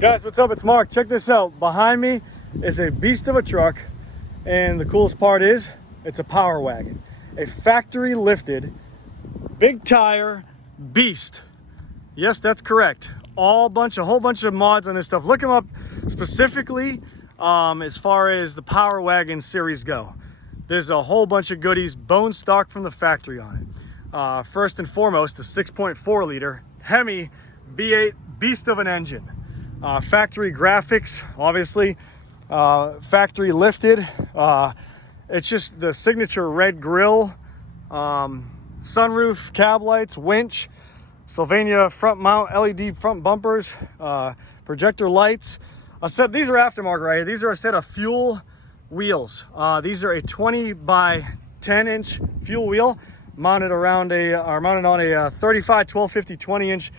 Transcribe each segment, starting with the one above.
Guys, what's up? It's Mark. Check this out. Behind me is a beast of a truck, and the coolest part is it's a power wagon, a factory lifted big tire beast. Yes, that's correct. A whole bunch of mods on this stuff. Look them up specifically as far as the Power Wagon series go. There's a whole bunch of goodies, bone stock from the factory on it. First and foremost, the 6.4 liter HEMI V8 beast of an engine. Factory graphics, obviously, factory lifted. It's just the signature red grille, sunroof, cab lights, winch, Sylvania front mount LED front bumpers, projector lights. These are aftermarket right here. These are a set of fuel wheels. These are a 20 by 10 inch fuel wheel mounted on a 35 1250 20 inch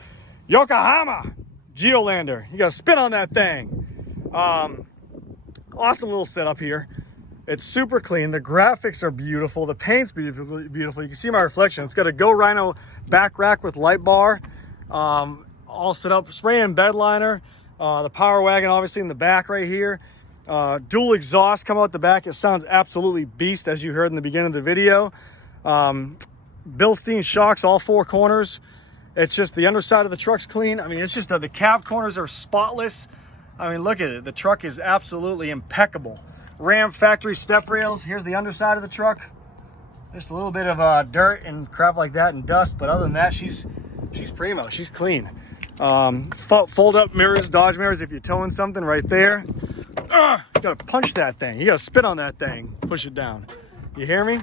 Yokohama Geolander. You gotta spin on that thing. Awesome little setup here. It's super clean. The graphics are beautiful. The paint's beautiful. You can see my reflection. It's got a Go Rhino back rack with light bar, all set up. Spray and bed liner. The Power Wagon obviously in the back right here. Dual exhaust come out the back. It sounds absolutely beast, as you heard in the beginning of the video. Bilstein shocks all four corners. It's just the underside of the truck's clean. I mean, it's just the cab corners are spotless. I mean, look at it. The truck is absolutely impeccable. Ram factory step rails. Here's the underside of the truck. Just a little bit of dirt and crap like that and dust, but other than that, she's primo. She's clean. Fold up mirrors, Dodge mirrors if you're towing something right there. You gotta punch that thing. You gotta spit on that thing. Push it down. You hear me?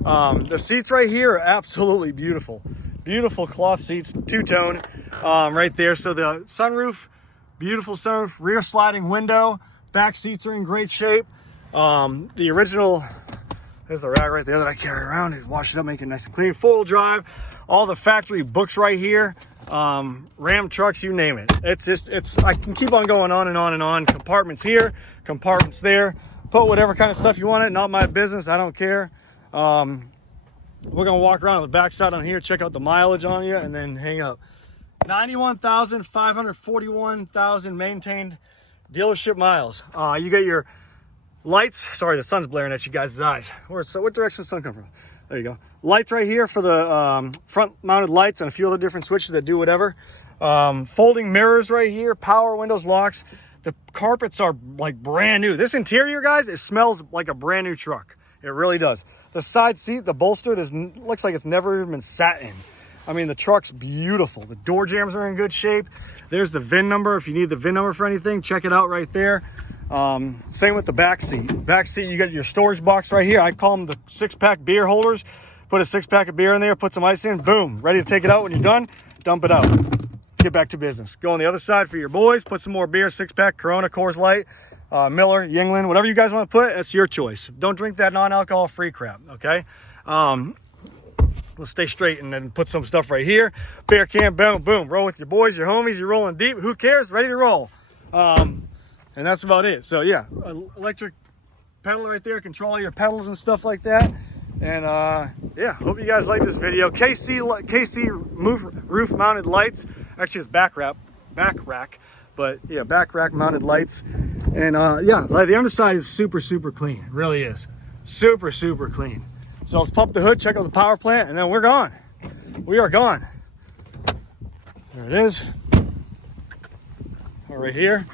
The seats right here are absolutely beautiful. Beautiful cloth seats, two-tone right there. So the sunroof, beautiful sunroof, rear sliding window, back seats are in great shape. The original, there's the rag right there that I carry around. Just wash it up, make it nice and clean. Four-wheel drive, all the factory books right here. Ram trucks, you name it. I can keep on going on and on and on. Compartments here, compartments there. Put whatever kind of stuff you want in, not my business, I don't care. We're gonna walk around on the backside on here, check out the mileage on you, and then hang up. 91,541,000 maintained dealership miles. You get your lights. Sorry, the sun's blaring at you guys' eyes. What direction does the sun come from? There you go. Lights right here for the front-mounted lights and a few other different switches that do whatever. Folding mirrors right here. Power windows, locks. The carpets are like brand new. This interior, guys, it smells like a brand new truck. It really does. The side seat, the bolster, looks like it's never even been sat in. I mean, the truck's beautiful. The door jambs are in good shape. There's the VIN number. If you need the VIN number for anything, check it out right there. Same with the back seat. Back seat, you got your storage box right here. I call them the 6-pack beer holders. Put a 6-pack of beer in there, put some ice in, boom, ready to take it out when you're done, dump it out. Get back to business. Go on the other side for your boys, put some more beer, 6-pack, Corona, Coors Light, Miller, Yingling, whatever you guys want to put, that's your choice. Don't drink that non-alcohol free crap, okay? Let's stay straight and then put some stuff right here. Beer can, boom, boom. Roll with your boys, your homies, you're rolling deep. Who cares? Ready to roll. And that's about it. So yeah, electric pedal right there, control your pedals and stuff like that. And yeah, hope you guys like this video. KC roof mounted lights. Actually, it's back rack, but yeah, back rack mounted lights. And yeah, like the underside is super clean. It really is super clean. So let's pop the hood, check out the power plant, and then we're gone. We are gone. There it is. Right here.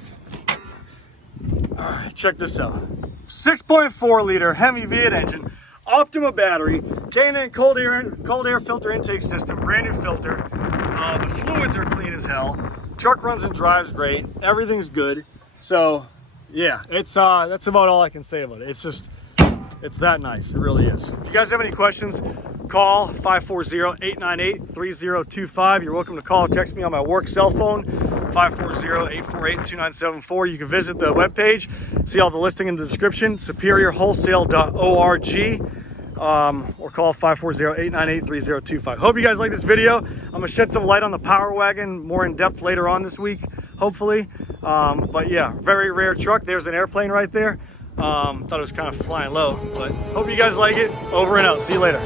All right, check this out. 6.4 liter HEMI V8 engine, Optima battery, K&N cold air filter intake system, brand new filter. The fluids are clean as hell. Truck runs and drives great. Everything's good. So yeah, it's that's about all I can say about it. It's that nice. It really is. If you guys have any questions, call 540-898-3025. You're welcome to call or text me on my work cell phone, 540-848-2974. You can visit the webpage, see all the listing in the description, superiorwholesale.org, or call 540-898-3025. Hope you guys like this video. I'm going to shed some light on the Power Wagon more in depth later on this week. hopefully. But yeah, very rare truck. There's an airplane right there. Thought it was kind of flying low, but hope you guys like it. Over and out. See you later.